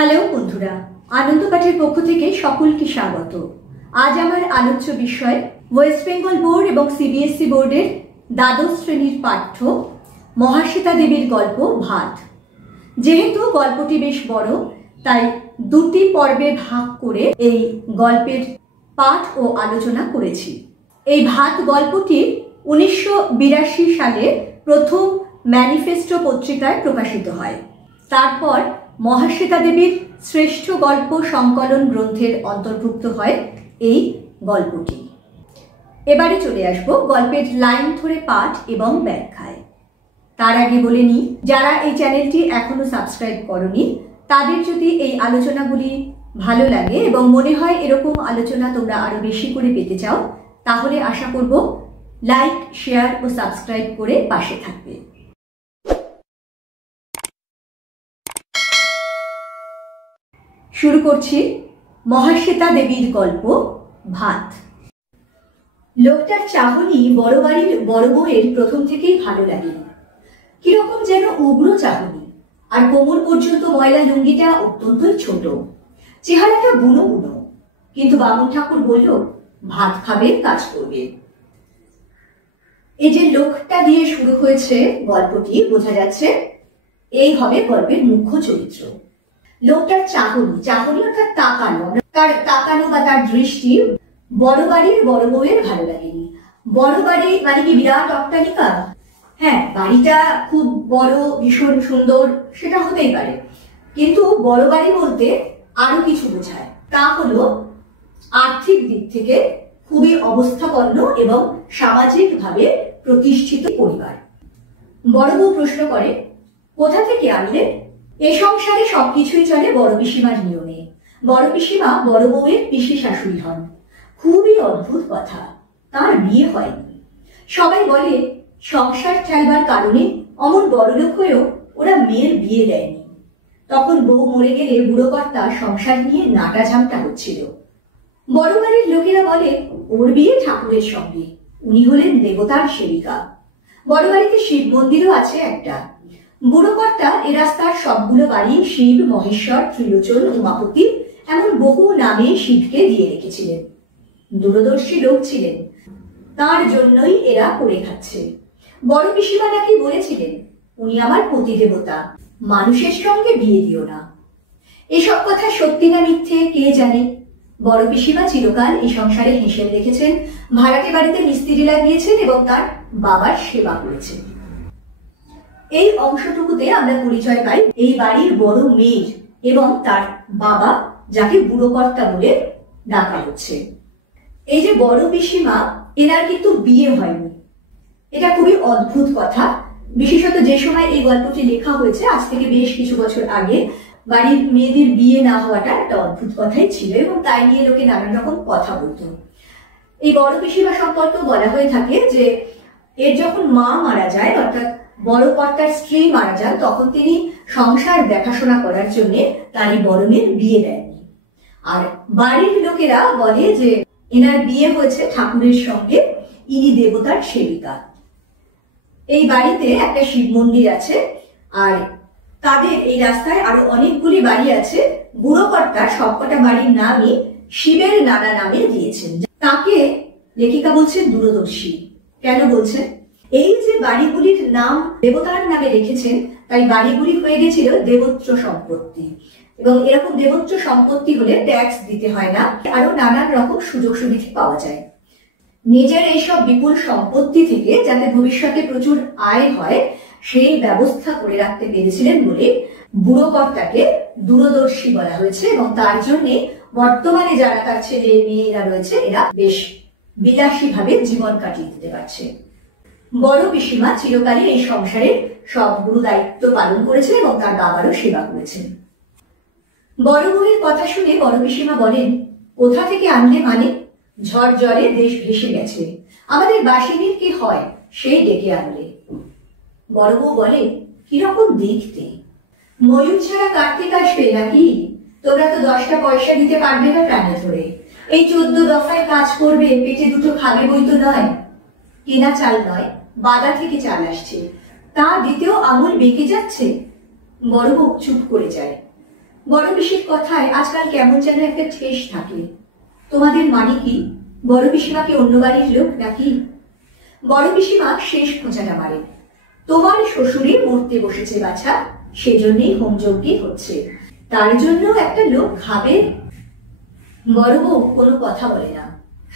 Hello বন্ধুরা, আনন্দ পাঠের পক্ষ থেকে সকলকে স্বাগত। আজ আমার আলোচ্য বিষয় ওয়েস্ট বেঙ্গল বোর্ড এবং সিবিএসই বোর্ডের দ্বাদশ শ্রেণীর পাঠ্য মহাশ্বেতা দেবীর গল্প ভাত। যেহেতু গল্পটি বেশ বড়, তাই দুটি পর্বে ভাগ করে এই গল্পের পাঠ ও আলোচনা করেছি। এই ভাত গল্পটি 1982 সালে প্রথম ম্যানিফেস্টো পত্রিকায় প্রকাশিত হয়। তারপর মহাশ্বেতা দেবীর শ্রেষ্ঠ গল্প সংকলন গ্রন্থের অন্তর্ভুক্ত হয় এই গল্পটি। এবারে চলে আসবো গল্পের লাইন ধরে পাঠ এবং ব্যাখ্যায়। তার আগে বলে নিই, যারা এই চ্যানেলটি এখনো সাবস্ক্রাইব করনি তাদের যদি এই আলোচনাগুলি ভালো লাগে এবং মনে হয় এরকম আলোচনা তোমরা আরো বেশি করে পেতে চাও, তাহলে আশা করব লাইক, শেয়ার ও সাবস্ক্রাইব করে পাশে থাকবে। শুরু করছি মহাশ্বেতা দেবীর গল্প ভাত। লোকটার চাহনি বড় বাড়ির বড় বউয়ের প্রথম থেকেই ভালো লাগে। কিরকম যেন উগ্র চাহনি, আর কোমর পর্যন্ত ময়লা লুঙ্গিটা অত্যন্তই ছোট, চেহারাটা বুনো বুনো। কিন্তু বামুন ঠাকুর বলল, ভাত খাবে, কাজ করবে। এই যে লোকটা দিয়ে শুরু হয়েছে গল্পটি, বোঝা যাচ্ছে এই হবে গল্পের মুখ্য চরিত্র। লোকটার চাহনি অর্থাৎ তাকানো, তার তাকানো বা তার দৃষ্টি বড় বাড়ির বড় বউয়ের ভালো লাগেনি। বড় বাড়ি মানে কি বিরাট অট্টালিকা? হ্যাঁ, বাড়িটা খুব বড়, ভীষণ সুন্দর, সেটা হতেই পারে, কিন্তু বড় বাড়ি বলতে আরো কিছু বোঝায়। তা হলো আর্থিক দিক থেকে খুবই অবস্থাপন্ন এবং সামাজিকভাবে প্রতিষ্ঠিত পরিবার। বড় বউ প্রশ্ন করে, কোথা থেকে আনলে? এ সংসারে সবকিছুই চলে বড় পিসিমার নিয়মে। বড় পিসিমা বড় বউয়ের পিসি শাশুড়ি হন। খুবই অদ্ভুত কথা, তার বিয়ে হয়নি। সবাই বলে সংসার চাইবার কারণে অমন বড়লোক হয়েও ওরা মেয়ের বিয়ে দেয়নি। তখন বউ মরে গেলে বুড়ো কর্তা সংসার নিয়ে নাটা ঝামটা হচ্ছিল। বড় বাড়ির লোকেরা বলে ওর বিয়ে ঠাকুরের সঙ্গে, উনি হলেন দেবতার সেবিকা। বড় বাড়িতে শিব মন্দিরও আছে একটা। বুড়ো কর্তা এ রাস্তার সবগুলো বাড়ি শিব, মহেশ্বর, ত্রিলোচন, উমাপতি এমন বহু নামে শিবকে দিয়ে রেখেছিলেন। দূরদর্শী লোক ছিলেন, তার জন্যই এরা করে খাচ্ছে। বড় পিসিমা নাকি বলেছিলেন, উনি আমার পতি দেবতা, মানুষের সঙ্গে বিয়ে দিও না। এসব কথা সত্যি না মিথ্যে কে জানে। বড় পিসিমা চিরকাল এই সংসারে হেসে রেখেছেন, ভাড়াটে বাড়িতে মিস্ত্রি লাগিয়েছেন এবং তার বাবার সেবা করেছেন। এই অংশটুকুতে আমরা পরিচয় পাই এই বাড়ির বড় মেয়ের এবং তার বাবা, যাকে বুড়ো কর্তা বলে ডাকা হচ্ছে। এই যে বড় পিসিমা, এনার কিন্তু বিয়ে হয়নি। এটা খুবই অদ্ভুত কথা, বিশেষত যে সময় এই গল্পটি লেখা হয়েছে, আজ থেকে বেশ কিছু বছর আগে, বাড়ির মেয়েদের বিয়ে না হওয়াটা একটা অদ্ভুত কথাই ছিল এবং তাই নিয়ে লোকে নানান রকম কথা বলতো। এই বড় পিসিমা সম্পর্কে বলা হয়ে থাকে যে এর যখন মা মারা যায়, অর্থাৎ বড় কর্তার স্ত্রী মারা যান, তখন তিনি সংসার দেখাশোনা করার জন্য তার এই বড় মেয়ের বিয়ে দেননি। আর বাড়ির লোকেরা বলে যে এনার বিয়ে হয়েছে ঠাকুরের সঙ্গে, ইনি দেবতার সেবিকা। এই বাড়িতে একটা শিব মন্দির আছে, আর তাদের এই রাস্তায় আরো অনেকগুলি বাড়ি আছে। বুড়ো কর্তা সবকটা বাড়ির নামই শিবের নানা নামে দিয়েছেন। তাকে লেখিকা বলছেন দূরদর্শী। কেন বলছেন? এই যে বাড়িগুলির নাম দেবতার নামে রেখেছেন, তাই বাড়িগুলি হয়ে গেছিল দেবত্র সম্পত্তি, এবং এরকম দেবত্র সম্পত্তি হলে ট্যাক্স দিতে হয় না, আরো নানান রকম সুযোগ সুবিধা পাওয়া যায়। নিজের এইসব বিপুল সম্পত্তি থেকে যাতে ভবিষ্যতে প্রচুর আয় হয়, সেই ব্যবস্থা করে রাখতে পেরেছিলেন বলে বুড়ো কর্তাকে দূরদর্শী বলা হয়েছে, এবং তার জন্য বর্তমানে যারা তার ছেলে মেয়েরা রয়েছে, এরা বেশ বিলাসী ভাবে জীবন কাটিয়ে দিতে পারছে। বড় পিসিমা চিরকালই এই সংসারের সবগুলো দায়িত্ব পালন করেছেন এবং তার বাবারও সেবা করেছেন। বড় বউয়ের কথা শুনে বড় পিসিমা বলেন, কোথা থেকে আনলে মানে? ঝড় জলে দেশ ভেসে গেছে, আমাদের বাসিনীর কি হয় সেই ডেকে আনলে। বড় বউ বলে, কিরকম দেখতে? ময়ূর ছাড়া কার্তিক আসবে নাকি? তোমরা তো 10টা পয়সা দিতে পারবে না প্রাণে ধরে। এই 14 দফায় কাজ করবে, পেটে দুটো খাবে বই তো নয়। কেনা চাল নয়, বাদা থেকে চাল আসছে, তা দিতেও আঙুল বেঁকে যাচ্ছে। বড় বউ চুপ করে যায়। বড় পিসির কথায় আজকাল কেমন যেন একটা ঠেস থাকে। তোমাদের মানে কি? বড় পিসিমা কি অন্য বাড়ির লোক নাকি? বড় পিসিমা শেষ খোঁচাটা মারে, তোমার শ্বশুরই মরতে বসেছে বাছা, সেজন্যই হোমযজ্ঞ হচ্ছে, তার জন্য একটা লোক খাবে। বড় বউ কোনো কথা বলে না,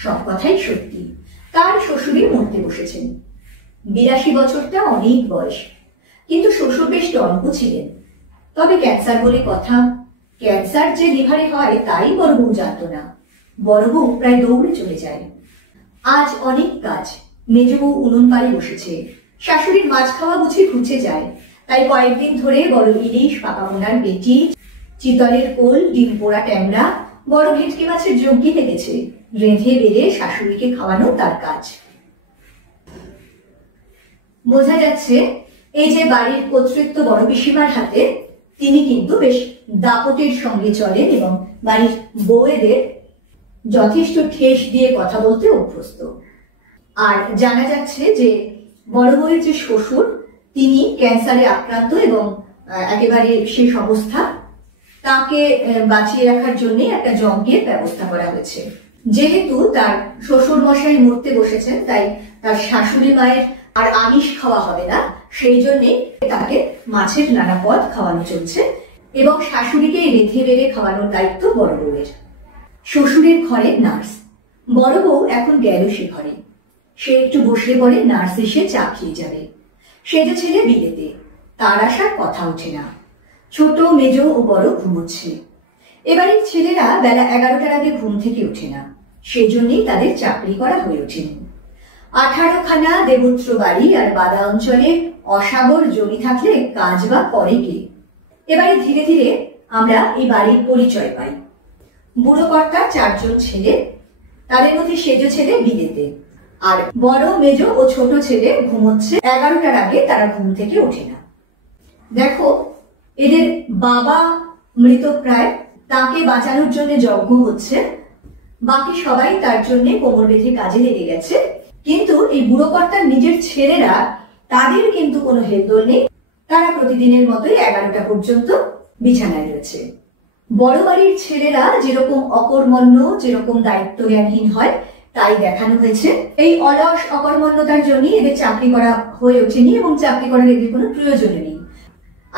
সব কথাই সত্যি। তার শ্বশুরই মরতে বসেছেন। 82 বছরটা অনেক বয়স, কিন্তু শ্বশুর বেশ টনক ছিলেন। তবে ক্যান্সার বলে কথা, ক্যান্সার যে লিভারে হয় তাই বড় বউ জানত না। বড় বউ প্রায় দৌড়ে চলে যায়। আজ অনেক কাজ। মেজ বউ উনুন পাড়ে বসেছে, শাশুড়ির মাছ খাওয়া বুঝে ঘুচে যায়, তাই কয়েকদিন ধরে বড় ইলিশ, পাকা মোনার পেটি, চিতলের কোল, ডিম পোড়া ট্যাংরা, বড় ভেটকি মাছের যজ্ঞি লেগেছে। রেঁধে বেড়ে শাশুড়িকে খাওয়ানো তার কাজ। বোঝা যাচ্ছে এই যে বাড়ির কর্তৃত্ব বড় পিসিমার হাতে, তিনি কিন্তু বেশ দাপটের সঙ্গে চলেন এবং বাড়ির বউয়েদের যথেষ্ট ঠেস দিয়ে কথা বলতে অভ্যস্ত। আর জানা যাচ্ছে যে বড় বউয়ের যে শ্বশুর, তিনি ক্যান্সারে আক্রান্ত এবং একেবারে শেষ অবস্থা। তাকে বাঁচিয়ে রাখার জন্য একটা যজ্ঞের ব্যবস্থা করা হয়েছে। যেহেতু তার শ্বশুর মশাই মরতে বসেছেন, তাই তার শাশুড়ি মায়ের আর আমিষ খাওয়া হবে না, সেই জন্যে তাকে মাছের নানা পদ খাওয়ানো চলছে এবং শাশুড়িকে রেঁধে বেড়ে খাওয়ানোর দায়িত্ব বড় বউয়ের। শ্বশুরের ঘরে নার্স। বড় বউ এখন গেল সে ঘরে। সে একটু বসলে পরে নার্স এসে চা খেয়ে যাবে। সে যে ছেলে বিলেতে, তার আসার কথা ওঠে না। ছোট, মেজ ও বড় ঘুমোচ্ছে। এবারের ছেলেরা বেলা 11টার আগে ঘুম থেকে ওঠে না, সেই জন্যই তাদের চাকরি করা হয়ে ওঠেনি। 18খানা দেবত্র বাড়ি আর বাদা অঞ্চলে অসাগর জমি থাকলে কাজ বা করে কে? এবারে ধীরে ধীরে আমরা এই বাড়ির পরিচয় পাই। বুড়ো কর্তার 4 জন ছেলে, তাদের মধ্যে সেজ ছেলে বিদেতে, আর বড়, মেজ ও ছোট ছেলে ঘুমোচ্ছে। 11টার আগে তারা ঘুম থেকে ওঠে না। দেখো, এদের বাবা মৃতপ্রায়, তাকে বাঁচানোর জন্য যজ্ঞ হচ্ছে, বাকি সবাই তার জন্য কোমর বেঁধে কাজে লেগে গেছে। কিন্তু এই বুড়ো কর্তার নিজের ছেলেরা, তাদের কিন্তু কোনো হেলদোল নেই। তারা প্রতিদিনের মতোই 11টা পর্যন্ত বিছানায় রয়েছে। বড় বাড়ির ছেলেরা যেরকম অকর্মণ্য, যেরকম দায়িত্ব জ্ঞানহীন হয়, তাই দেখানো হয়েছে। এই অলস অকর্মণ্যতার জন্যই এদের চাকরি করা হয়ে ওঠেনি এবং চাকরি করার এদের কোনো প্রয়োজন নেই।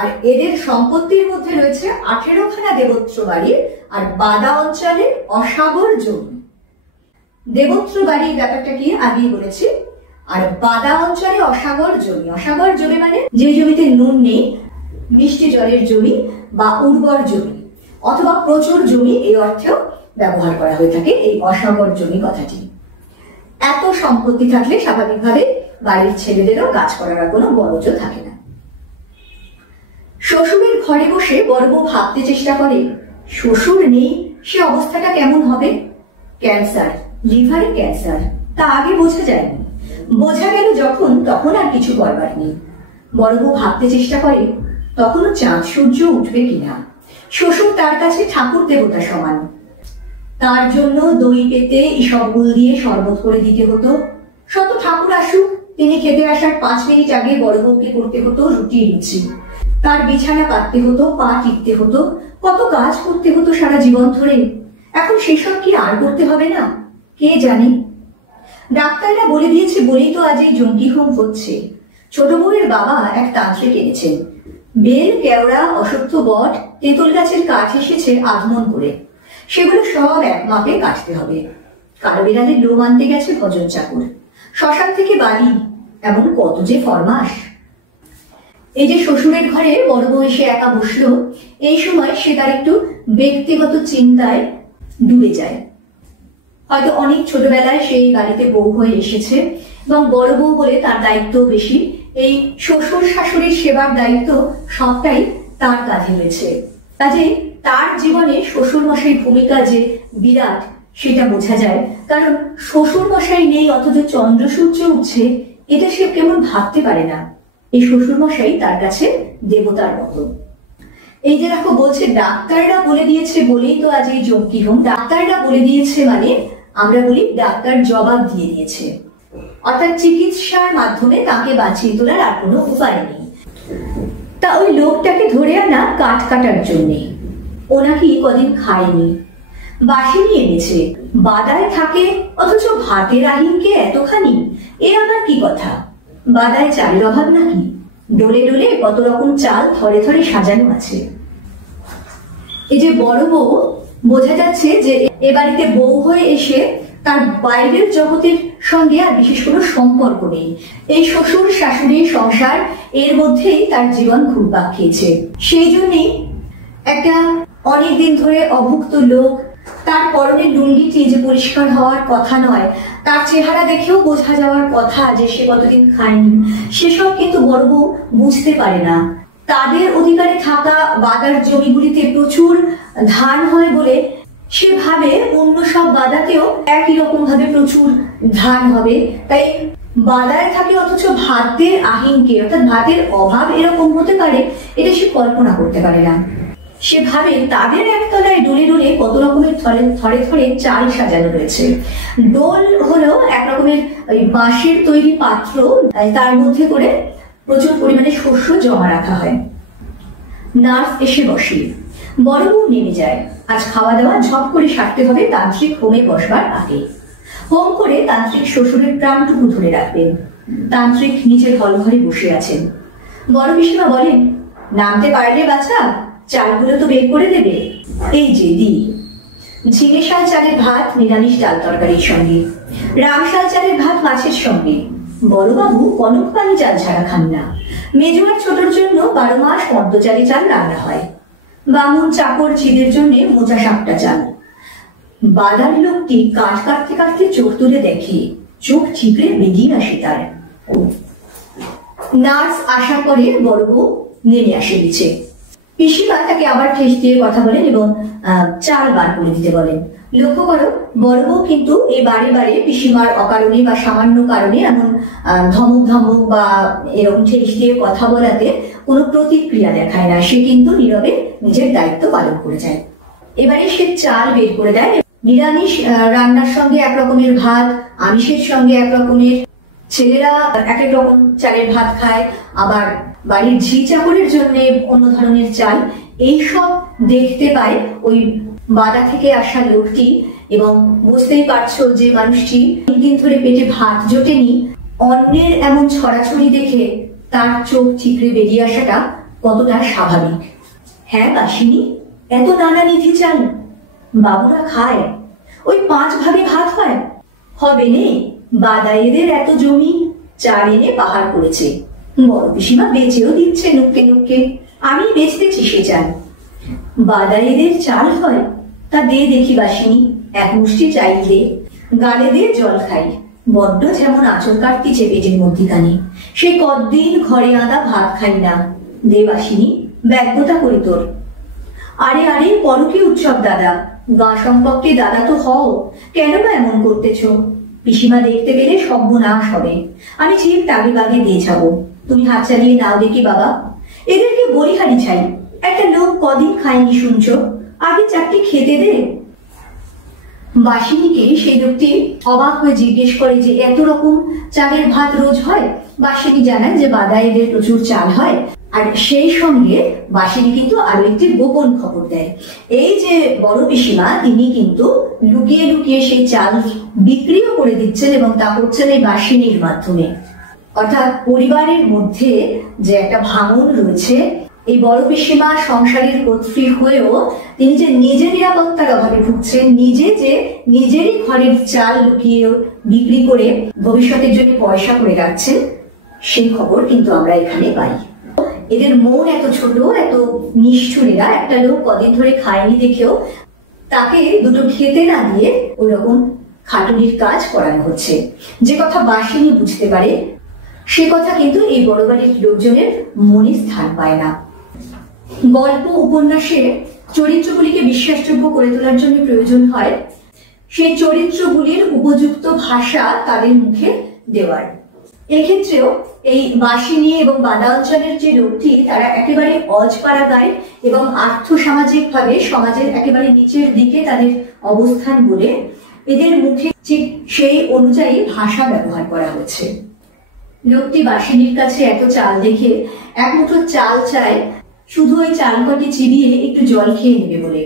আর এদের সম্পত্তির মধ্যে রয়েছে 18খানা দেবত্র বাড়ি আর বাদা অঞ্চলে অসাগর জমি। দেবত্র বাড়ির ব্যাপারটা কি আগেই বলেছি। আর বাদা অঞ্চলে অসাগর জমি, অসাগর জমি মানে যে জমিতে নুন নেই, মিষ্টি জলের জমি বা উর্বর জমি অথবা প্রচুর জমি, এই অর্থেও ব্যবহার করা হয়ে থাকে এই অসাগর জমি কথাটি। এত সম্পত্তি থাকলে স্বাভাবিকভাবে বাড়ির ছেলেদেরও কাজ করার কোনো গরজও থাকে না। শ্বশুরের ঘরে বসে বড় বউ ভাবতে চেষ্টা করে, শ্বশুর নেই, সে অবস্থাটা কেমন হবে। ক্যান্সার, লিভারে ক্যান্সার, তা আগে বোঝা যায়নি। বোঝা গেল যখন, তখন আর কিছু করবার নেই। বড় বউ ভাবতে চেষ্টা করে, তখনও চাঁদ সূর্য উঠবে কিনা। শ্বশুর তার কাছে ঠাকুর দেবতা সমান। তার জন্য দই পেতে ইসবগুল দিয়ে শরবত করে দিতে হতো। শত ঠাকুর আসুক, তিনি খেতে আসার 5 মিনিট আগে বড় বউকে করতে হতো রুটি লুচি। তার বিছানা পাততে হতো, পা টিপতে হতো, কত কাজ করতে হতো সারা জীবন ধরে। এখন সেসব কি আর করতে হবে না? কে জানে। ডাক্তাররা বলে দিয়েছে বলেই তো আজ এই জঙ্গি হোম হচ্ছে। ছোট বউয়ের বাবা এক তান্ত্রিক এনেছেন। বেল, কেওড়া, অশ্বত্থ বট, তেঁতুল গাছের কাঠ এসেছে আগমন করে, সেগুলো সব এক মাপে কাটতে হবে। কালো বিড়ালের লোম আনতে গেছে ভজন চাকর, শ্মশান থেকে বালি, এমন কত যে ফরমাস। এই যে শ্বশুরের ঘরে বড় বউ এসে একা বসলো, এই সময় সে তার একটু ব্যক্তিগত চিন্তায় ডুবে যায়। হয়তো অনেক ছোটবেলায় সেই বাড়িতে বউ হয়ে এসেছে এবং বড় বউ বলে তার দায়িত্ব বেশি। এই শ্বশুর শাশুড়ির সেবার দায়িত্ব সবটাই তার কাঁধে রয়েছে। কাজে তার জীবনে শ্বশুর মশাই ভূমিকা যে বিরাট, সেটা বোঝা যায়। কারণ শ্বশুর মশাই নেই অথচ চন্দ্র সূর্য উঠছে, এটা সে কেমন ভাবতে পারে না। এই শ্বশুর মশাই তার কাছে দেবতার মতো। এই যে দেখো বলছে, ডাক্তাররা বলে দিয়েছে বলেই তো আজ এই জঙ্গি হোম। ডাক্তাররা বলে দিয়েছে মানে আমরা বলি ডাক্তার জবাব দিয়ে দিয়েছে, অর্থাৎ চিকিৎসার মাধ্যমে তাকে বাঁচিয়ে তোলার আর কোনো উপায় নেই। তা ওই লোকটাকে ধরে আনা কাঠ কাটার জন্যে। ও নাকি কদিন খায়নি, বাসিনি এনেছে। বাদায় থাকে অথচ ভাতের আহিনকে এতখানি, এ আবার কি কথা? বাদায় চালের অভাব নাকি? ডোলে ডোলে কত রকম চাল থরে থরে সাজানো আছে। এই যে বড় বউ, বোঝা যাচ্ছে যে এ বাড়িতে বউ হয়ে এসে তার বাইরের জগতের সঙ্গে আর বিশেষ কোনো সম্পর্ক নেই। এই শ্বশুর শাশুড়ি সংসার, এর মধ্যেই তার জীবন ঘুরপাক খেয়েছে। সেই জন্যই একটা অনেকদিন ধরে অভুক্ত লোক, তার পরনের লুঙ্গিটি যে পরিষ্কার হওয়ার কথা নয়, তার চেহারা দেখেও বোঝা যাওয়ার কথা যে সে কতদিন খায়নি, সেসব কিন্তু বড় বউ বুঝতে পারে না। তাদের অধিকারে থাকা বাদার জমিগুলিতে প্রচুর ধান হয় বলে সে ভাবে অন্য সব বাদাতেও একই রকম ভাবে প্রচুর ধান হবে, তাই বাদায় থাকে অথচ ভাতের আহিনকে, অর্থাৎ ভাতের অভাব এরকম হতে পারে, এটা সে কল্পনা করতে পারে না। সে ভাবে তাদের একতলায় ডোলে ডোলে কত রকমের থরে থরে চাল সাজানো রয়েছে। ডোল হলো এক রকমের বাঁশের তৈরি পাত্র, তার মধ্যে করে প্রচুর পরিমাণে শস্য জমা রাখা হয়। নার্স এসে বসে, বড় বউ নেমে যায়। আজ খাওয়া দাওয়া ঝপ করে সারতে হবে তান্ত্রিক হোমে বসবার আগে। হোম করে তান্ত্রিক শ্বশুরের প্রাণটুকু ধরে রাখবেন। তান্ত্রিক নিচের হলঘরে বসে আছেন। বড় পিসিমা বলেন, নামতে পারলে বাছা, চালগুলো তো বের করে দেবে। এই যে দি। ঝিঙে শাল চালের ভাত নিরামিষ ডাল তরকারির সঙ্গে, রামশাল চালের ভাত মাছের সঙ্গে। বড়বাবু কনক পানি চাল ছাড়া খান না। মেজো আর ছোটর জন্য 12 মাস মদ্য চালে চাল রান্না হয়। বামুন চাকর চিদের জন্য মোচা সাপটা চাল। বাদার লোকটি কাঠ কাটতে কাটতে চোখ তুলে দেখে, চোখ ঠিকরে বেরিয়ে আসে তার। নার্স আশা করে বড় বউ নেমে আসে নিচে। পিসিমা তাকে আবার ঠেস দিয়ে কথা বলেন এবং চাল বার করে দিতে বলেন। লক্ষ্য করো, বড় বউ কিন্তু এই বারে বারে পিসিমার অকারণে বা সামান্য কারণে এমন ধমক ধমক বা এরকম ঠেস দিয়ে কথা বলাতে কোনো প্রতিক্রিয়া দেখায় না। সে কিন্তু নীরবে নিজের দায়িত্ব পালন করে যায়। এবারে সে চাল বের করে দেয়। নিরামিষ রান্নার সঙ্গে এক রকমের ভাত, আমিষের সঙ্গে এক রকমের, ছেলেরা এক এক রকম চালের ভাত খায়, আবার বাড়ির ঝি চাকরের জন্য অন্য ধরনের চাল। এইসব দেখতে পায় ওই বাদা থেকে আসা লোকটি এবং বুঝতেই পারছো যে মানুষটি দিন ধরে পেটে ভাত জোটেনি। অন্যের এমন ছড়াছড়ি দেখে তার চোখ ঠিকরে বেরিয়ে আসাটা কতটা স্বাভাবিক। হ্যাঁ বাসিনী, এত নানা নিধি চাল বাবুরা খায়, ওই 5 ভাগে ভাত হয়, হবে নে? বাদাইদের এত জমি, চাল এনে পাহাড় করেছে। বড় পিসিমা বেচেও দিচ্ছে নুক্কে নুক্কে, আমি বেচতেছি সে চাল। বাদাইদের চাল হয়? তা দে দেখি বাসিনী, এক মুষ্টি চাইলে গালে দিয়ে জল খাই। বড্ড যেমন আঁচল কাটতিছে পেটের মধ্যিখানে, সে কতদিন ঘরে আদা ভাত খাই না। দে বাসিনী, ব্যগ্রতা করি তোর। আরে আরে, পরকে উৎসব দাদা, গা সম্পর্কে দাদা তো হও, কেন বা এমন করতেছ? পিসিমা দেখতে পেলে সর্বনাশ হবে। আমি ঠিক তাগে বাগে দিয়ে যাবো, তুমি হাত চালিয়ে নাও দেখি বাবা। এদেরকে বলিহারি ছাই, একটা লোক কদিন খায়নি শুনছ, আগে 4টি খেতে দে। বাসিনীকে সেই লোকটি অবাক হয়ে জিজ্ঞেস করে যে এত রকম চালের ভাত রোজ হয়? বাসিনী জানান যে বাদাইদের প্রচুর চাল হয়। আর সেই সঙ্গে বাসিনী কিন্তু আরো একটি গোপন খবর দেয়। এই যে বড় পিসিমা, তিনি কিন্তু লুকিয়ে লুকিয়ে সেই চাল বিক্রিও করে দিচ্ছেন এবং তা করছেন এই বাসিনীর মাধ্যমে। অর্থাৎ পরিবারের মধ্যে যে একটা ভাঙন রয়েছে, এই বড় পিসিমা সংসারের কর্ত্রী হয়েও তিনি যে নিজে নিরাপত্তার অভাবে ভুগছেন, নিজে যে নিজেরই ঘরের চাল লুকিয়ে বিক্রি করে ভবিষ্যতের জন্য পয়সা করে রাখছেন, সেই খবর কিন্তু আমরা এখানে পাই। এদের মন এত ছোট, এত নিষ্ঠুরেরা। একটা লোক কদিন ধরে খায়নি দেখেও তাকে দুটো খেতে না দিয়ে ওই রকম খাটুনির কাজ করানো হচ্ছে। যে কথা বাসিনী বুঝতে পারে, সে কথা কিন্তু এই বড় বাড়ির লোকজনের মনে স্থান পায় না। গল্প উপন্যাসে চরিত্রগুলিকে বিশ্বাসযোগ্য করে তোলার জন্য প্রয়োজন হয় সেই চরিত্রগুলির উপযুক্ত ভাষা তাদের মুখে দেওয়ার। এক্ষেত্রেও এই বাসিনী এবং বাদা অঞ্চলের যে লোকটি, তারা একেবারে অজপাড়াগায় এবং আর্থসামাজিক ভাবে সমাজের একেবারে নিচের দিকে তাদের অবস্থান বলে এদের মুখে ঠিক সেই অনুযায়ী ভাষা ব্যবহার করা হচ্ছে। লোকটি বাসিনীর কাছে এত চাল দেখে এক মুঠো চাল চায়, শুধু ওই চাল কটি চিবিয়ে একটু জল খেয়ে নেবে বলে।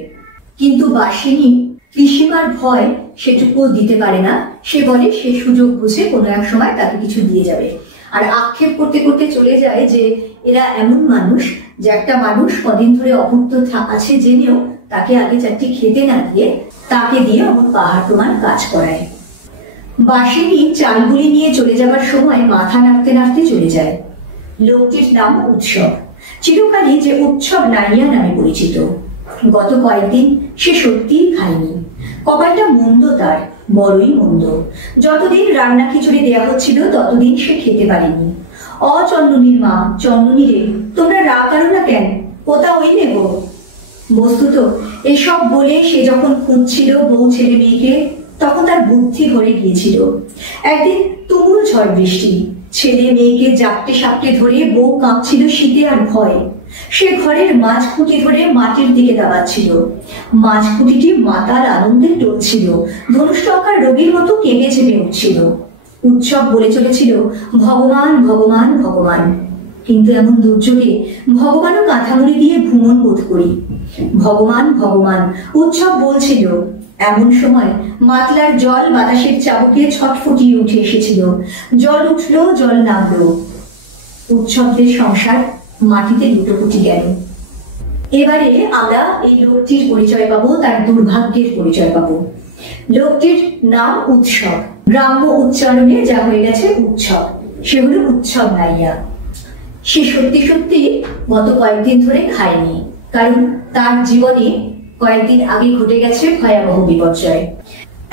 কিন্তু বাসিনী পিসিমার ভয় সেটুকুও দিতে পারে না। সে বলে সে সুযোগ বুঝে কোনো এক সময় তাকে কিছু দিয়ে যাবে, আর আক্ষেপ করতে করতে চলে যায় যে এরা এমন মানুষ যে একটা মানুষ কদিন ধরে অভুক্ত আছে জেনেও তাকে আগে চারটি খেতে না দিয়ে তাকে দিয়ে অমন পাহাড় প্রমাণ কাজ করায়। বাসিনী চালগুলি নিয়ে চলে যাবার সময় মাথা নাড়তে নাড়তে চলে যায়। লোকটির নাম উৎসব, চিরকালই যে উৎসব নাইয়া নামে পরিচিত। গত কয়েকদিন সে সত্যিই খায়নি। কপালটা মন্দ, তার বড়ই মন্দ। যতদিন রান্না খিচুড়ি দেয়া হচ্ছিল ততদিন সে খেতে পারেনি। চন্দনীর মা, চন্দনী রে, তোমরা রাগ করো না কেন, কোথা ওই নেব। বস্তুত এসব বলে সে যখন খুঁজছিল বউ ছেলে মেয়েকে, তখন তার বুদ্ধি ভরে গিয়েছিল। একদিন তুমুল ঝড় বৃষ্টি, ছেলে মেয়েকে জাপটে সাপটে ধরে বউ কাঁপছিল শীতে আর ভয়ে। সে ঘরের মাঝ খুঁটি ধরে মাটির দিকে দাবাচ্ছিল। মাঝ খুঁটিটি মাতার আনন্দে টলছিল, ধনুষ্টঙ্কার রোগীর মতো কেঁপে চেপে উঠছিল। উৎসব বলে চলেছিল ভগবান ভগবান ভগবান, কিন্তু এমন দুর্যোগে ভগবানও কাঁথামুড়ি দিয়ে ভ্রমণ বোধ করি। ভগবান ভগবান উৎসব বলছিল, এমন সময় মাতলার জল বাতাসের চাবুকে ছটফটিয়ে উঠে এসেছিল। জল উঠলো, জল নামলো। উৎসবদের সংসার মাটিতে লুটোপুটি গেল। এবারে আমরা এই লোকটির পরিচয় পাবো, তার দুর্ভাগ্যের পরিচয় পাবো। লোকটির নাম উৎসব, গ্রাম্য উচ্চারণে যা হয়ে গেছে উৎসব। সে হলো উৎসব নাইয়া। সে সত্যি সত্যি গত কয়েকদিন ধরে খায়নি, কারণ তার জীবনে কয়েকদিন আগে ঘটে গেছে ভয়াবহ বিপর্যয়।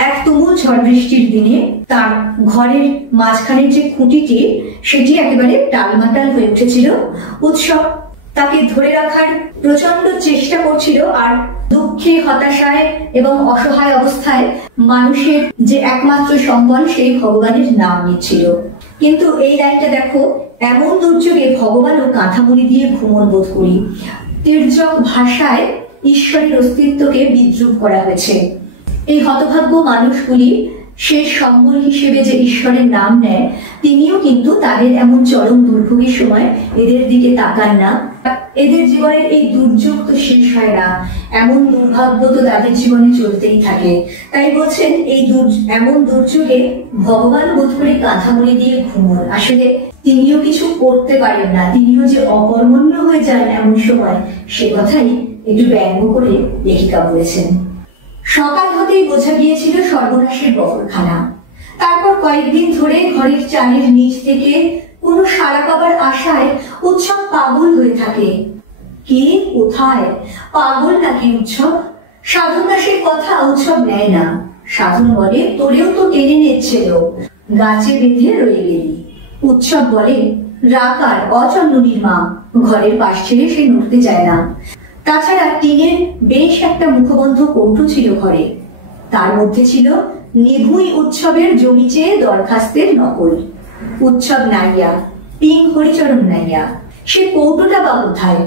এক তুমুল ঝড় বৃষ্টির দিনে তার ঘরের মাঝখানের যে খুঁটিটি সেটি একেবারে টালমাটাল হয়ে উঠেছিল। উৎসব তাকে ধরে রাখার প্রচন্ড চেষ্টা করছিল, আর দুঃখে, হতাশায় এবং অসহায় অবস্থায় মানুষের যে একমাত্র সম্বল সেই ভগবানের নাম নিচ্ছিল। কিন্তু এই লাইনটা দেখো, এমন দুর্যোগে ভগবানও কাঁথামুড়ি দিয়ে ভ্রমণ বোধ করি। তির্যক ভাষায় ঈশ্বরের অস্তিত্বকে বিদ্রূপ করা হয়েছে। এই হতভাগ্য মানুষগুলি শেষ সম্বল হিসেবে যে ঈশ্বরের নাম নেয়, তিনিও কিন্তু তাদের এমন চরম দুর্ভোগের সময় এদের দিকে তাকান না। এদের জীবনের এই দুর্যোগ তো শেষ হয় না, এমন দুর্ভাগ্য তো তাদের জীবনে চলতেই থাকে। তাই বলছেন এই এমন দুর্যোগে ভগবান বোধ করে কাঁথামুড়ি দিয়ে ঘুমন। আসলে তিনিও কিছু করতে পারেন না, তিনিও যে অকর্মণ্য হয়ে যান এমন সময়, সে কথাই একটু ব্যঙ্গ করে লেখিকা বলেছেন। সকাল হতেই বোঝা গিয়েছিল সর্বনাশের বহরখানা। তারপর কয়েকদিন ধরে ঘরের চালের নিচ থেকে কোনো সাড়া পাবার আশায় উৎসব পাগল হয়ে থাকে। কে কোথায়, পাগল নাকি উৎসব? সাধন দাসের কথা উৎসব নেয় না। সাধন বলে, তোরেও তো টেনে নিচ্ছিল, গাছে বেঁধে রয়ে গেলি। উৎসব বলে, রাকার অচন্দনীর মা, ঘরের পাশ ছেড়ে সে নড়তে চায় না। তাছাড়া টিনের বেশ একটা মুখবন্ধ কৌটো ছিল ঘরে, তার মধ্যে ছিল নিভুই উৎসবের জমি চেয়ে দরখাস্তের নকল। উৎসব নাইয়া, পিং হরিচরণ নাইয়া, সে কৌটোটা বা কোথায়?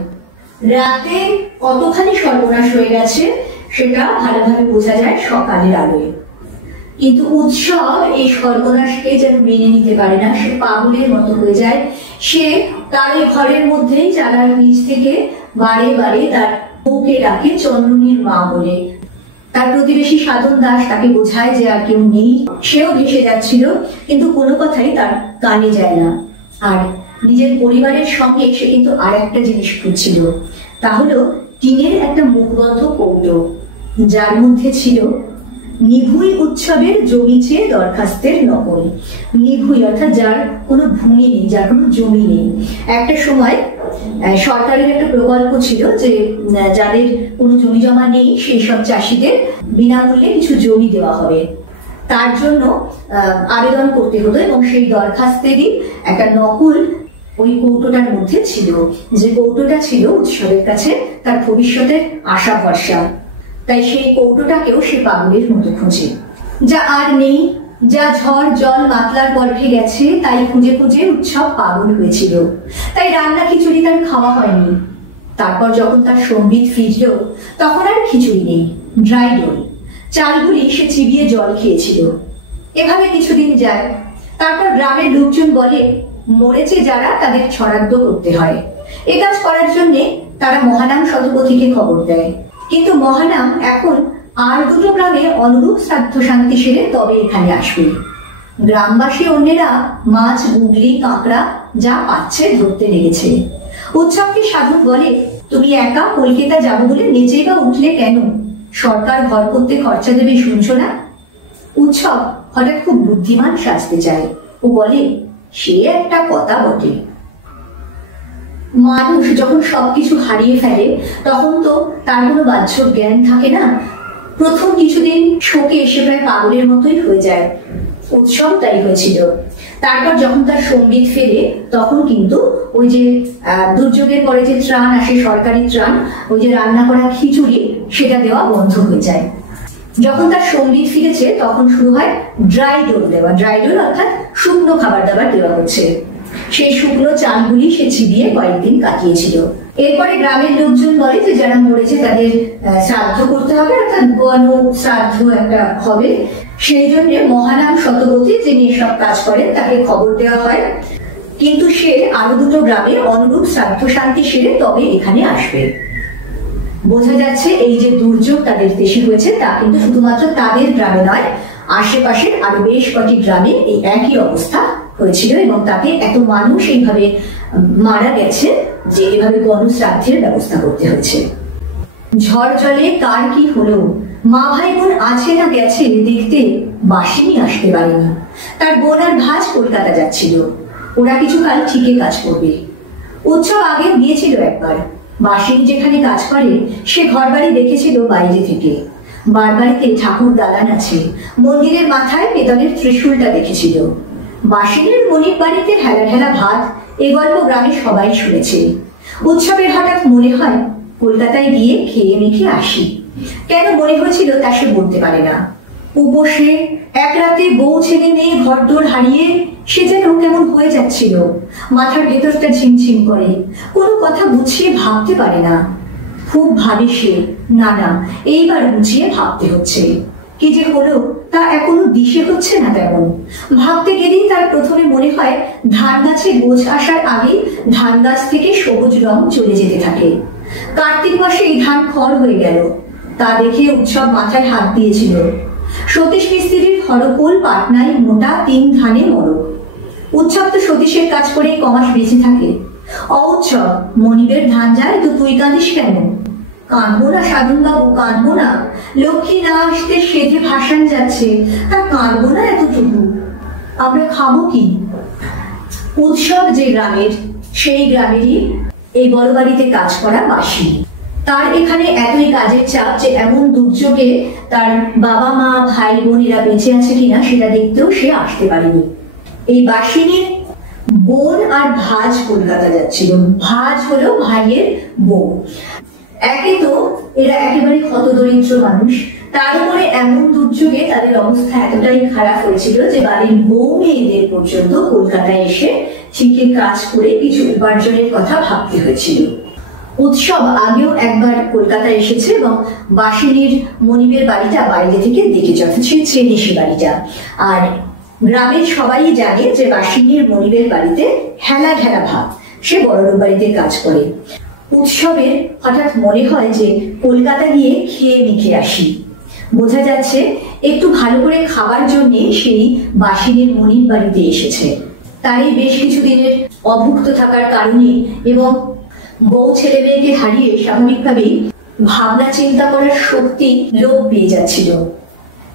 রাতে কতখানি সর্বনাশ হয়ে গেছে সেটা ভালোভাবে বোঝা যায় সকালের আলোয়। কিন্তু উৎসব এই সর্বনাশকে যেন মেনে নিতে পারে না, সে পাগলের মতো হয়ে যায়। সে তার এই ঘরের মধ্যেই চালার নিচ থেকে বারে বারে তার বউকে ডাকে চন্দনীর মা বলে। তার প্রতিবেশী সাধন দাস তাকে বোঝায় যে আর কেউ নেই, সেও ভেসে যাচ্ছিল, কিন্তু কোনো কথাই তার কানে যায় না। আর নিজের পরিবারের সঙ্গে সে কিন্তু আর একটা জিনিস খুঁজছিল, তা হলো টিনের একটা মুখবন্ধ কৌটো, যার মধ্যে ছিল নিভুই উৎসবের জমি চেয়ে দরখাস্তের নকল। নিভুই অর্থাৎ যার কোনো ভূমি নেই, যার কোনো জমি নেই। একটা সময় সরকারের একটা প্রকল্প ছিল যে যাদের কোনো জমি জমা নেই সেই সব চাষিদের বিনামূল্যে কিছু জমি দেওয়া হবে। তার জন্য আবেদন করতে হতো, এবং সেই দরখাস্তেরই একটা নকল ওই কৌটোটার মধ্যে ছিল, যে কৌটোটা ছিল উৎসবের কাছে তার ভবিষ্যতের আশা ভরসা। তাই সেই কৌটোটাকেও সে পাগলের মতো খোঁজে। যা আর নেই, যা ঝড় জল মাতলার গর্ভে গেছে, তাই খুঁজে খুঁজে উৎসব পাগল হয়েছিল। তাই রান্না খিচুড়ি তার খাওয়া হয়নি। তারপর যখন তার সম্বিত ফিরল, তখন আর খিচুড়ি নেই, ড্রাই ডোল। চালগুলি সে চিবিয়ে জল খেয়েছিল। এভাবে কিছুদিন যায়। তারপর গ্রামের লোকজন বলে, মরেছে যারা তাদের ছড়াদ্দ করতে হয়। এ কাজ করার জন্য তারা মহানাম শতপথীকে খবর দেয়। কিন্তু মহানাম এখন আর দুটো গ্রামে অনুরূপ শ্রাদ্ধ শান্তি সেরে তবে এখানে আসবে। গ্রামবাসী অন্যেরা মাছ, গুগলি, কাঁকড়া যা পাচ্ছে ধরতে লেগেছে। উৎসবকে সাধক বলে, তুমি একা কলকাতা যাবো বলে নেচেই বা উঠলে কেন? সরকার ঘর করতে খরচা দেবে, শুনছো না? উৎসব হঠাৎ খুব বুদ্ধিমান সাজতে চায়। ও বলে, সে একটা কথা বটে। মানুষ যখন সবকিছু হারিয়ে ফেলে তখন তো তার কোনো বাহ্য জ্ঞান থাকে না। প্রথম কিছুদিন শোকে এসে প্রায় পাগলের মতোই হয়ে যায়। উৎসব তাই হয়েছিল। তারপর যখন তার সঙ্গীত ফেরে তখন কিন্তু ওই যে দুর্যোগের পরে যে ত্রাণ আসে, সরকারি ত্রাণ, ওই যে রান্না করা খিচুড়ি, সেটা দেওয়া বন্ধ হয়ে যায়। যখন তার সঙ্গীত ফিরেছে তখন শুরু হয় ড্রাই ডোল দেওয়া। ড্রাই ডোল অর্থাৎ শুকনো খাবার দাবার দেওয়া হচ্ছে। সেই শুকনো চালগুলি সে চিবিয়ে কয়েকদিন কাটিয়েছিল। এরপরে গ্রামের লোকজন বলে যে যারা মরেছে তাদের শ্রাদ্ধ করতে হবে, অর্থাৎ গণ শ্রাদ্ধ একটা হবে। সেই জন্য মহানাম শতপথী যিনি এসব কাজ করেন তাকে খবর দেওয়া হয়। কিন্তু সে আরো দুটো গ্রামে অনুরূপ শ্রাদ্ধ শান্তি সেরে তবে এখানে আসবে। বোঝা যাচ্ছে এই যে দুর্যোগ তাদের দেশে হয়েছে তা কিন্তু শুধুমাত্র তাদের গ্রামে নয়, আশেপাশের আরো বেশ কটি গ্রামে এই একই অবস্থা হয়েছিল এবং তাতে এত মানুষ এইভাবে মারা গেছে যে এভাবে গণশ্রাদ্ধের ব্যবস্থা করতে হয়েছে। ঝড় জলে কার কি হলো, মা ভাই বোন আছে না গেছে দেখতে বাসিনী আসতে পারেনি। তার বোন আর ভাজ কলকাতা যাচ্ছিল। ওরা কিছুকাল ঠিকই কাজ করবে। উৎসব আগেও গিয়েছিল একবার। বাসিনী যেখানে কাজ করে সে ঘর বাড়ি দেখেছিল বাইরে থেকে। বারবাড়িতে ঠাকুর দালান আছে, মন্দিরের মাথায় পেতলের ত্রিশূলটা দেখেছিল। বাসিনীর মনির বাড়িতে ঢেলা ঢেলা ভাত, এ গল্প গ্রামে সবাই শুনেছে। উৎসবের হঠাৎ মনে হয় কলকাতায় গিয়ে খেয়ে মেখে আসি। কেন মনে হয়েছিল তা সে বলতে পারে না। উপসে এক রাতে বউ ছেলে মেয়ে ঘরদোর হারিয়ে সে যেন কেমন হয়ে যাচ্ছিল। মাথার ভেতরটা ঝিমঝিম করে, কোনো কথা গুছিয়ে ভাবতে পারে না। খুব ভাবে সে, না না এইবার গুছিয়ে ভাবতে হচ্ছে। কি যে হলো তা এখনো দিশে হচ্ছে না তেমন। ভাবতে গেলেই তার প্রথমে মনে হয় ধান গাছে গোছ আসার আগে ধান গাছ থেকে সবুজ রং চলে যেতে থাকে। কার্তিক মাসে এই ধান খড় হয়ে গেল, তা দেখে উৎসব মাথায় হাত দিয়েছিল। সতীশ মিস্ত্রির হরকোল পাটনায় মোটা 3 ধানে মরক। উৎসব তো সতীশের কাজ করেই কমাস বেঁচে থাকে। উৎসব, মনিবের ধান যায় তো তুই কাঁদিস কেন? কাঁদবো না সাধন বাবু, কাঁদবো না। লক্ষ্মী না আসতে সেধে ভাসান যাচ্ছে, তা কাঁদবো না এতটুকু? আমরা খাবো কি? উৎসব যে গ্রামের, সেই গ্রামেরই এই বড় বাড়িতে কাজ করা বাসি। তার এখানে এতই কাজের চাপ যে এমন দুর্যোগে তার বাবা মা ভাই বোনেরা বেঁচে আছে কিনা সেটা দেখতেও সে আসতে পারেনি। এই বাসিনীর বোন আর ভাজ কলকাতা যাচ্ছিল। ভাজ হলো ভাইয়ের বোন। একে তো এরা একেবারে হতদরিদ্র মানুষ, তার উপরে এমন দুর্যোগে তাদের অবস্থা এতটাই খারাপ হয়েছিল যে বাড়ির বউ মেয়েদের পর্যন্ত কলকাতায় এসে ঠিকই কাজ করে কিছু উপার্জনের কথা ভাবতে হয়েছিল। উৎসব আগেও একবার কলকাতা এসেছে এবং বাসিনীর মনিবের বাড়িটা বাইরে থেকে দেখেছে, অর্থাৎ সে চেনে সে বাড়িটা। আর গ্রামের সবাই জানে যে বাসিনীর মনিবের বাড়িতে হেলা ঢেলা ভাত, সে বড়লোক বাড়িতে কাজ করে। উৎসবের হঠাৎ মনে হয় যে কলকাতা গিয়ে খেয়ে মেখে আসি। বোঝা যাচ্ছে একটু ভালো করে খাবার জন্য সেই বাসিনীর মনির বাড়িতে এসেছে। তার এই বেশ কিছুদিনের অভুক্ত থাকার কারণে এবং বউ ছেলে মেয়েকে হারিয়ে স্বাভাবিকভাবেই ভাবনা চিন্তা করার শক্তি লোপ পেয়ে যাচ্ছিল।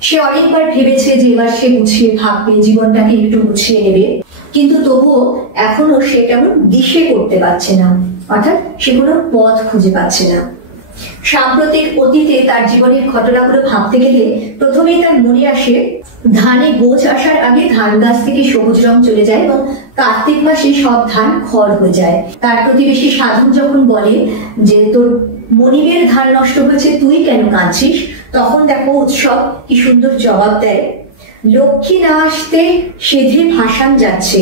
সে অনেকবার ভেবেছে যে এবার সে গুছিয়ে ভাববে, জীবনটাকে একটু গুছিয়ে নেবে, কিন্তু তবুও এখনো সে কেমন দিশে করতে পারছে না, অর্থাৎ সে কোনো পথ খুঁজে পাচ্ছে না। সাম্প্রতিক অতীতে তার জীবনের ঘটনাগুলো ভাবতে গেলে প্রথমেই তার মনে আসে ধানে গোছ আসার আগে ধান গাছ থেকে সবুজ রং চলে যায় এবং কার্তিক মাসে সব ধান খড় হয়ে যায়। তার প্রতিবেশী সাধু যখন বলে যে তোর মনিবের ধান নষ্ট হয়েছে, তুই কেন কাঁদছিস? তখন দেখো উৎসব কি সুন্দর জবাব দেয়, লক্ষ্মী না আসতে সেধে ভাসান যাচ্ছে,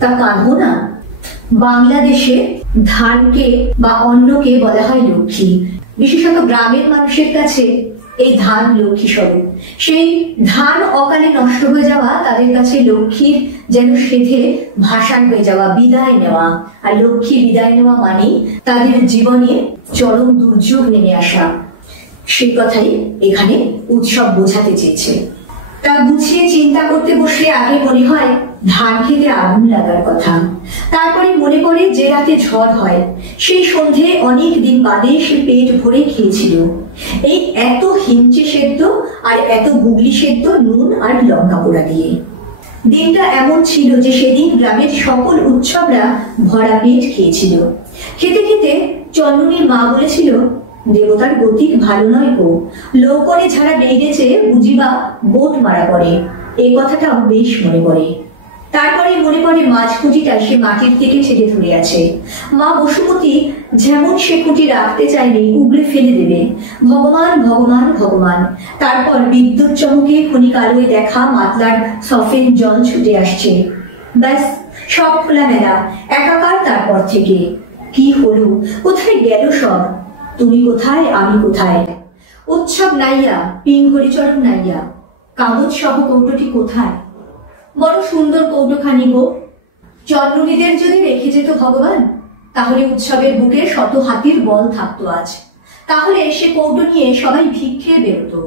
তা কাঁদবো না? বাংলাদেশে ধানকে বা অন্নকে বলা হয় লক্ষ্মী। বিশেষত গ্রামের মানুষের কাছে এই ধান লক্ষ্মী স্বরূপ। সেই ধান অকালে নষ্ট হয়ে যাওয়া তাদের কাছে লক্ষ্মীর যেন সেধে ভাসান হয়ে যাওয়া, বিদায় নেওয়া। আর লক্ষ্মী বিদায় নেওয়া মানে তাদের জীবনে চরম দুর্যোগ নেমে আসা। সেই কথাই এখানে উৎসব বোঝাতে চেয়েছে। তা গুছিয়ে চিন্তা করতে বসলে আগে মনে হয় ধান খেতে আগুন লাগার কথা, তারপরে মনে পড়ে যে রাতে ঝড় হয় সেই সন্ধে অনেক দিন বাদে সে পেট ভরে খেয়েছিল এই এত হিঞ্চে সেদ্ধ আর এত গুগলি সেদ্ধ নুন আর লঙ্কা পোড়া দিয়ে। দিনটা এমন ছিল যে সেদিন গ্রামের সকল উৎসবরা ভরা পেট খেয়েছিল। খেতে খেতে চন্দ্রনীর মা বলেছিল, দেবতার গতিক ভালো নয় গো, লৌকনে ঝাড়া বেড়েছে বুঝিবা বোট মারা পড়ে। এই কথাটাও বেশ মনে পড়ে। তারপরে মনে পড়ে মাছ খুঁটিটা সে মাটির থেকে ছেড়ে ধরে আছে। মা বসুমতী যেমন সে খুঁটি রাখতে চায়নি, উগড়ে ফেলে দেবে। ভগবান ভগবান ভগবান। তারপর বিদ্যুৎ চমকে ক্ষণিক আলোয় দেখা মাতলার সফেন জল ছুটে আসছে। ব্যাস, সব খোলামেলা, একাকার। তারপর থেকে কি হলো, কোথায় গেল সব? তুমি কোথায়, আমি কোথায়? উৎসব নাইয়া, পিং হরিচরণ নাইয়া, কাগজ সহ কৌটোটি কোথায়? বড় সুন্দর কৌটোখানি গো। চন্দ্রনীদের যদি রেখে যেত ভগবান, তাহলে উৎসবের বুকে শত হাতির বল থাকতো আজ। তাহলে সে কৌটো নিয়ে সবাই ভিক্ষে বেরোতো।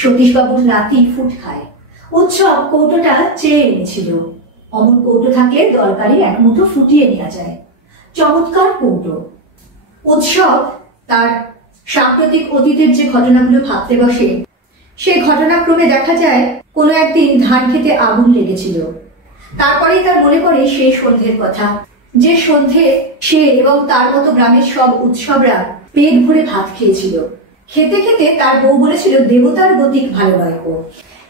সতীশবাবুর নাতি ফুট খায়। উৎসব কৌটোটা চেয়ে এনেছিল। অমন কৌটো থাকলে দরকারি এক মুঠো ফুটিয়ে নেওয়া যায়। চমৎকার কৌটো। উৎসব তার সাম্প্রতিক অতীতের যে ঘটনাগুলো ভাবতে বসে, সে ঘটনাক্রমে দেখা যায় কোনো একদিন ধান খেতে আগুন লেগেছিল। তারপরেই তার মনে পড়ে সেই সন্ধ্যের কথা, যে সন্ধ্যে সে এবং তার মতো গ্রামের সব উৎসবরা পেট ভরে ভাত খেয়েছিল। খেতে খেতে তার বউ বলেছিল, দেবতার গতিক ভালো নয় গো।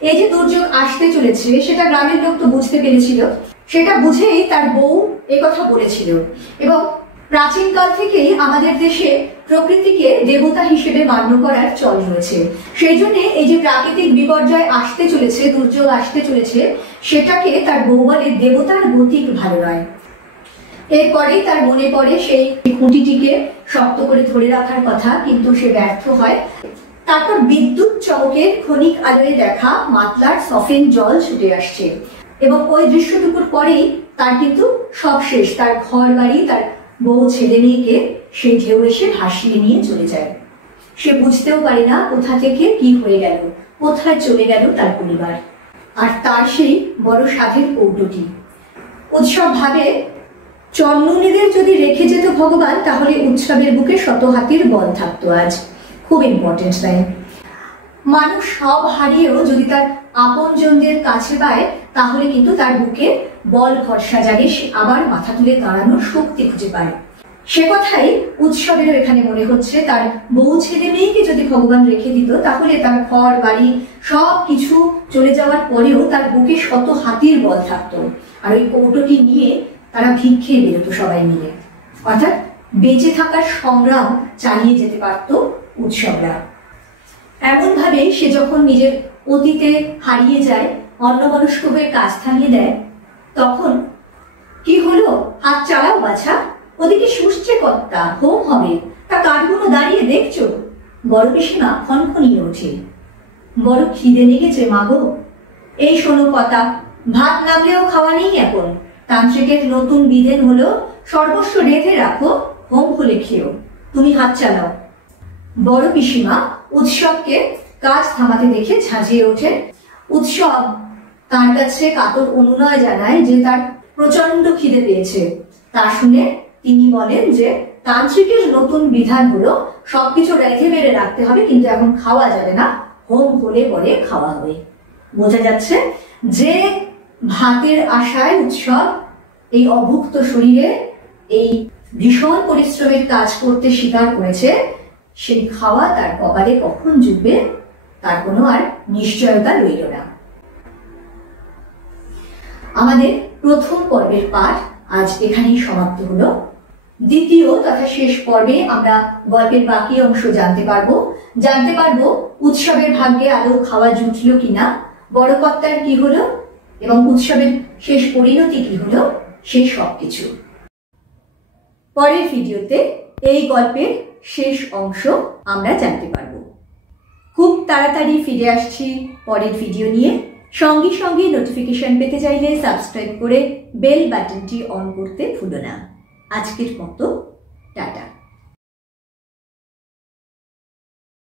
এই যে দুর্যোগ আসতে চলেছে সেটা গ্রামের লোক তো বুঝতে পেরেছিল। সেটা বুঝেই তার বউ কথা বলেছিল। এবং প্রাচীনকাল থেকেই আমাদের দেশে প্রকৃতিকে দেবতা হিসেবে মান্য করার চল রয়েছে। সেই জন্য এই যে প্রাকৃতিক বিপর্যয় আসতে চলেছে, দুর্যোগ আসতে চলেছে, সেটাকে তার বউ বলে দেবতার গতিক ভালো নয়। এরপরেই তার মনে পড়ে সেই খুঁটিটিকে শক্ত করে ধরে রাখার কথা, কিন্তু সে ব্যর্থ হয়। তারপর বিদ্যুৎ চমকের ক্ষণিক আলোয় দেখা মাতলার সফেন জল ছুটে আসছে এবং ওই দৃশ্যটুকুর পরেই তার কিন্তু সব শেষ। তার ঘর বাড়ি, তার বউ ছেলে মেয়েকে সেই ঢেউ এসে ভাসিয়ে নিয়ে চলে যায়। সে বুঝতেও পারে না কোথা থেকে কি হয়ে গেল, কোথায় চলে গেল তার পরিবার আর তার সেই বড় সাধের কৌটোটি। উৎসব ভাবে, চন্দ্রনীদের যদি রেখে যেত ভগবান, তাহলে উৎসবের বুকে শত হাতির বল থাকতো আজ। খুব ইম্পর্টেন্ট লাইন। মানুষ সব হারিয়েও যদি তার আপনজনদের কাছে পায়, তাহলে কিন্তু তার বুকে বল ভরসা জাগে, সে আবার মাথা তুলে দাঁড়ানোর শক্তি খুঁজে পায়। সে কথাই উৎসবেরও এখানে মনে হচ্ছে। তার বউ ছেলে মেয়েকে যদি ভগবান রেখে দিত, তাহলে তার ঘর বাড়ি সব কিছু চলে যাওয়ার পরেও তার বুকে শত হাতির বল থাকতো। আর ওই কৌটোটি নিয়ে তারা ভিক্ষে বেরোতো সবাই মিলে। অর্থাৎ বেঁচে থাকার সংগ্রাম চালিয়ে যেতে পারত উৎসবরা। এমন ভাবে সে যখন নিজের অতীতে হারিয়ে যায়, অন্যমনস্ক হয়ে কাজ থামিয়ে দেয়, তখন কি হলো, হাত চালাও বাছা, ওদিকে শুষছে কর্তা, হোম হবে, তা কাঠগুলো দাঁড়িয়ে দেখছো? বড় পিসিমা খনখনিয়ে ওঠে। বড় খিদে লেগেছে মাগো। এই শোনো কথা, ভাত নামলেও খাওয়া নেই এখন। তান্ত্রিকের নতুন বিধান হলো, সর্বস্ব রেঁধে রাখো, হোম হলে খেও, তুমি হাত চালাও। বড় পিসিমা উৎসবকে কাজ থামাতে দেখে ঝাঁঝিয়ে ওঠে। উৎসব তার কাছে কাতর অনুনয় জানায় যে তার প্রচন্ড খিদে পেয়েছে। তা শুনে তিনি বলেন যে তান্ত্রিকের নতুন বিধান হলো সবকিছু রেখে বেড়ে রাখতে হবে, কিন্তু এখন খাওয়া যাবে না, হোম হলে পরে খাওয়া হবে। বোঝা যাচ্ছে যে ভাতের আশায় উৎসব এই অভুক্ত শরীরে এই ভীষণ পরিশ্রমের কাজ করতে স্বীকার করেছে, সেই খাওয়া তার কপালে কখন জুটবে তার কোনো আর নিশ্চয়তা রইল না। আমাদের প্রথম পর্বের পাঠ আজ এখানেই সমাপ্ত হলো। দ্বিতীয় তথা শেষ পর্বে আমরা গল্পের বাকি অংশ জানতে পারবো উৎসবের ভাগ্যে আদৌ খাওয়া জুটল কিনা, বড় কর্তার কি হলো এবং উৎসবের শেষ পরিণতি কি হলো, সেই সবকিছু। পরের ভিডিওতে এই গল্পের শেষ অংশ আমরা জানতে পারবো। খুব তাড়াতাড়ি ফিরে আসছি পরের ভিডিও নিয়ে। সঙ্গে সঙ্গে নোটিফিকেশন পেতে চাইলে সাবস্ক্রাইব করে বেল বাটনটি অন করতে ভুলো না। আজকের মতো টাটা।